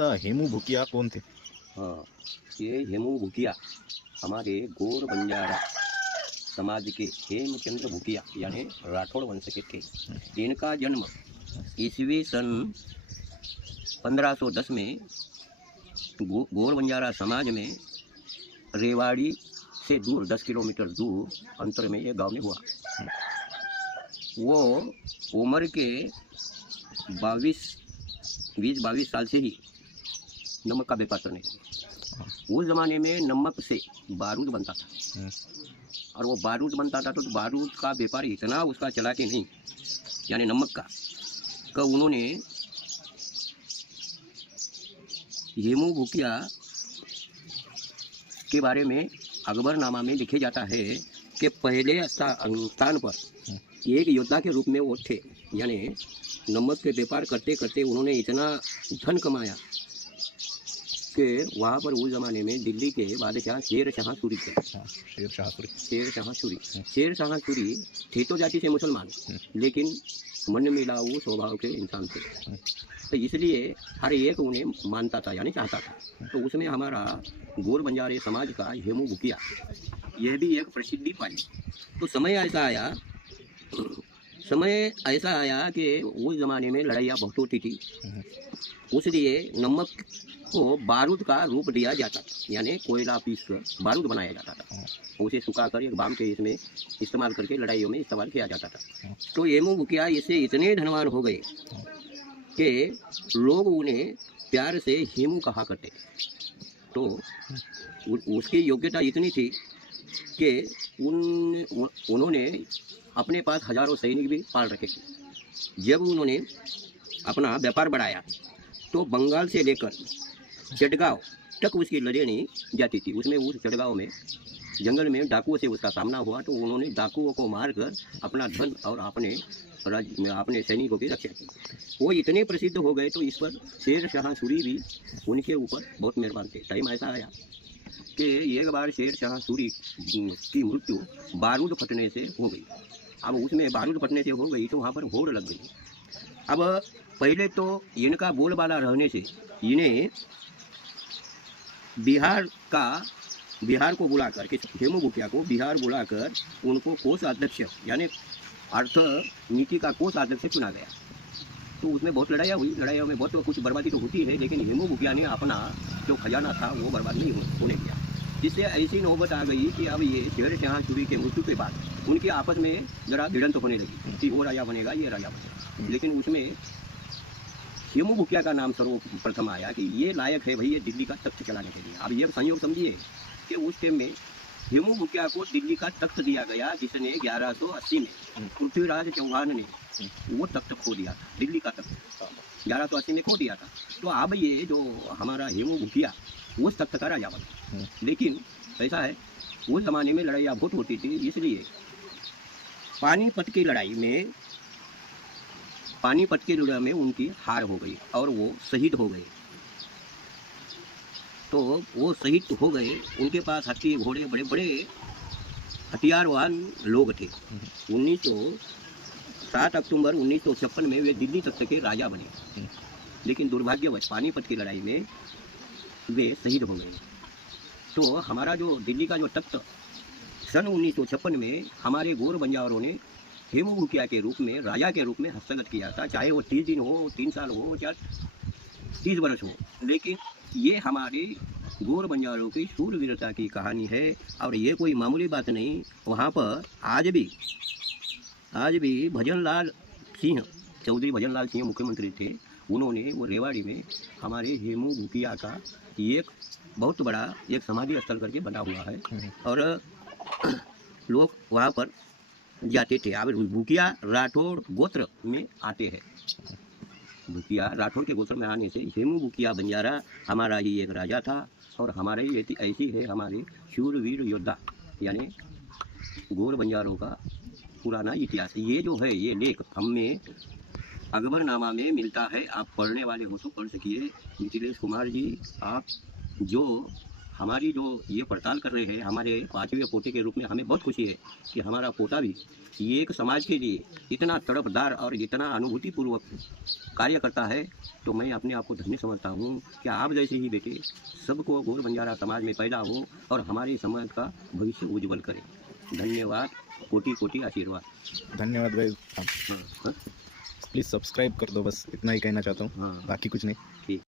हेमू भूकिया कौन थे? हाँ, ये हेमू भूकिया हमारे गोर बंजारा समाज के हेमचंद्र भूकिया यानी राठौड़ वंश के थे। इनका जन्म ईस्वी सन 1510 में गोर बंजारा समाज में रेवाड़ी से दूर 10 किलोमीटर दूर अंतर में ये गांव में हुआ। वो उम्र के 20-22 साल से ही नमक का व्यापार करने लगे। उस ज़माने में नमक से बारूद बनता था और वो बारूद बनता था तो बारूद का व्यापार इतना उसका चला कि नहीं, यानी नमक का उन्होंने हेमू भूकिया के बारे में अकबरनामा में लिखे जाता है कि पहले स्थान पर एक योद्धा के रूप में वो थे, यानी नमक के व्यापार करते करते उन्होंने इतना धन कमाया कि वहाँ पर उस ज़माने में दिल्ली के बादशाह शेर शाह सूरी थे। शेर शाह सूरी थे तो जाति से मुसलमान, लेकिन मन मिलाऊ स्वभाव के इंसान थे, तो इसलिए हर एक उन्हें मानता था यानी चाहता था। तो उसमें हमारा गोर बंजारे समाज का हेमू भूकिया यह भी एक प्रसिद्धि पाई। तो समय ऐसा आया कि उस ज़माने में लड़ाइयाँ बहुत होती थी, उसलिए नमक को बारूद का रूप दिया जाता था, यानी कोयला पीस कर बारूद बनाया जाता था। उसे सुखाकर एक बाम के इसमें इस्तेमाल करके लड़ाइयों में इस्तेमाल किया जाता था। तो हेमू भूकिया इससे इतने धनवान हो गए कि लोग उन्हें प्यार से हेमू कहा करते थे। तो उसकी योग्यता इतनी थी कि उन्होंने अपने पास हजारों सैनिक भी पाल रखे थे। जब उन्होंने अपना व्यापार बढ़ाया तो बंगाल से लेकर चटगांव तक उसकी लड़ाई जाती थी। उसमें उस चटगांव में जंगल में डाकुओं से उसका सामना हुआ, तो उन्होंने डाकुओं को मारकर अपना धन और अपने सैनिकों की रक्षा की। वो इतने प्रसिद्ध हो गए तो इस पर शेर शाह सूरी भी उनके ऊपर बहुत मेहरबान थे। टाइम ऐसा आया कि एक बार शेर शाह सूरी की मृत्यु बारूद फटने से हो गई। अब उसमें बारूद फटने से हो गई तो वहाँ पर होड़ लग गई। अब पहले तो इनका बोलबाला रहने से इन्हें बिहार को बुलाकर के हेमू भूकिया को बिहार बुलाकर उनको कोषाध्यक्ष यानी अर्थ नीति का कोषाध्यक्ष चुना गया। तो उसमें बहुत लड़ाइयाँ हुई, लड़ाइयों में बहुत कुछ बर्बादी तो होती है, लेकिन हेमू भूकिया ने अपना जो खजाना था वो बर्बाद नहीं होने दिया। जिससे ऐसी नौबत आ गई कि अब ये शेर शाह सूरी के मृत्यु के बाद उनकी आपस में जरा भिड़ंत होने लगी कि वो राजा बनेगा, ये राजा बनेगा। लेकिन उसमें हेमू भूकिया का नाम सर्वप्रथम आया कि ये लायक है भाई ये दिल्ली का तख्त चलाने के लिए। अब ये संयोग समझिए कि उस टाइम में हेमू भूकिया को दिल्ली का तख्त दिया गया, जिसने 1180 में पृथ्वीराज चौहान ने वो तख्त खो दिया था। दिल्ली का तख्त 1180 में खो दिया था। तो अब ये जो हमारा हेमू भूकिया उस तख्त का राजा बना। लेकिन ऐसा है उस ज़माने में लड़ाइयाँ बहुत होती थी, इसलिए पानीपत की लड़ाई में उनकी हार हो गई और वो शहीद हो गए। तो वो शहीद हो गए, उनके पास हाथी घोड़े बड़े बड़े हथियारवान लोग थे। 7 अक्टूबर 1956 में वे दिल्ली तख्त के राजा बने, लेकिन दुर्भाग्यवश पानीपत की लड़ाई में वे शहीद हो गए। तो हमारा जो दिल्ली का जो तख्त सन 1956 में हमारे गोर बंजारों ने हेमू भूकिया के रूप में राजा के रूप में हस्तगत किया था, चाहे वो 30 दिन हो, 3 साल हो, या 30 वर्ष हो। लेकिन ये हमारे गोर बंजारों की शूरवीरता की कहानी है और ये कोई मामूली बात नहीं। वहाँ पर आज भी भजनलाल सिंह, चौधरी भजनलाल सिंह मुख्यमंत्री थे। उन्होंने वो रेवाड़ी में हमारे हेमू भूकिया का एक बहुत बड़ा एक समाधि स्थल करके बना हुआ है और लोग वहाँ पर जाते थे। अब भूकिया राठौड़ गोत्र में आते हैं। भूकिया राठौड़ के गोत्र में आने से हेमू भूकिया बंजारा हमारा ही एक राजा था और हमारे ऐसी है हमारे शूरवीर योद्धा यानी गोर बंजारों का पुराना इतिहास। ये जो है ये लेख हमें अकबरनामा में मिलता है। आप पढ़ने वाले हो तो पढ़ सकिए। मिथिलेश कुमार जी, आप जो हमारी जो ये पड़ताल कर रहे हैं हमारे पांचवें पोते के रूप में हमें बहुत खुशी है कि हमारा पोता भी ये एक समाज के लिए इतना तड़पदार और इतना अनुभूतिपूर्वक कार्य करता है। तो मैं अपने आप को धन्य समझता हूँ कि आप जैसे ही बेटे सबको गौर बंजारा समाज में पैदा हो और हमारे समाज का भविष्य उज्जवल करें। धन्यवाद, कोटि कोटि आशीर्वाद। धन्यवाद भाई। हाँ हाँ प्लीज़ सब्सक्राइब कर दो, बस इतना ही कहना चाहता हूँ, हाँ बाकी कुछ नहीं।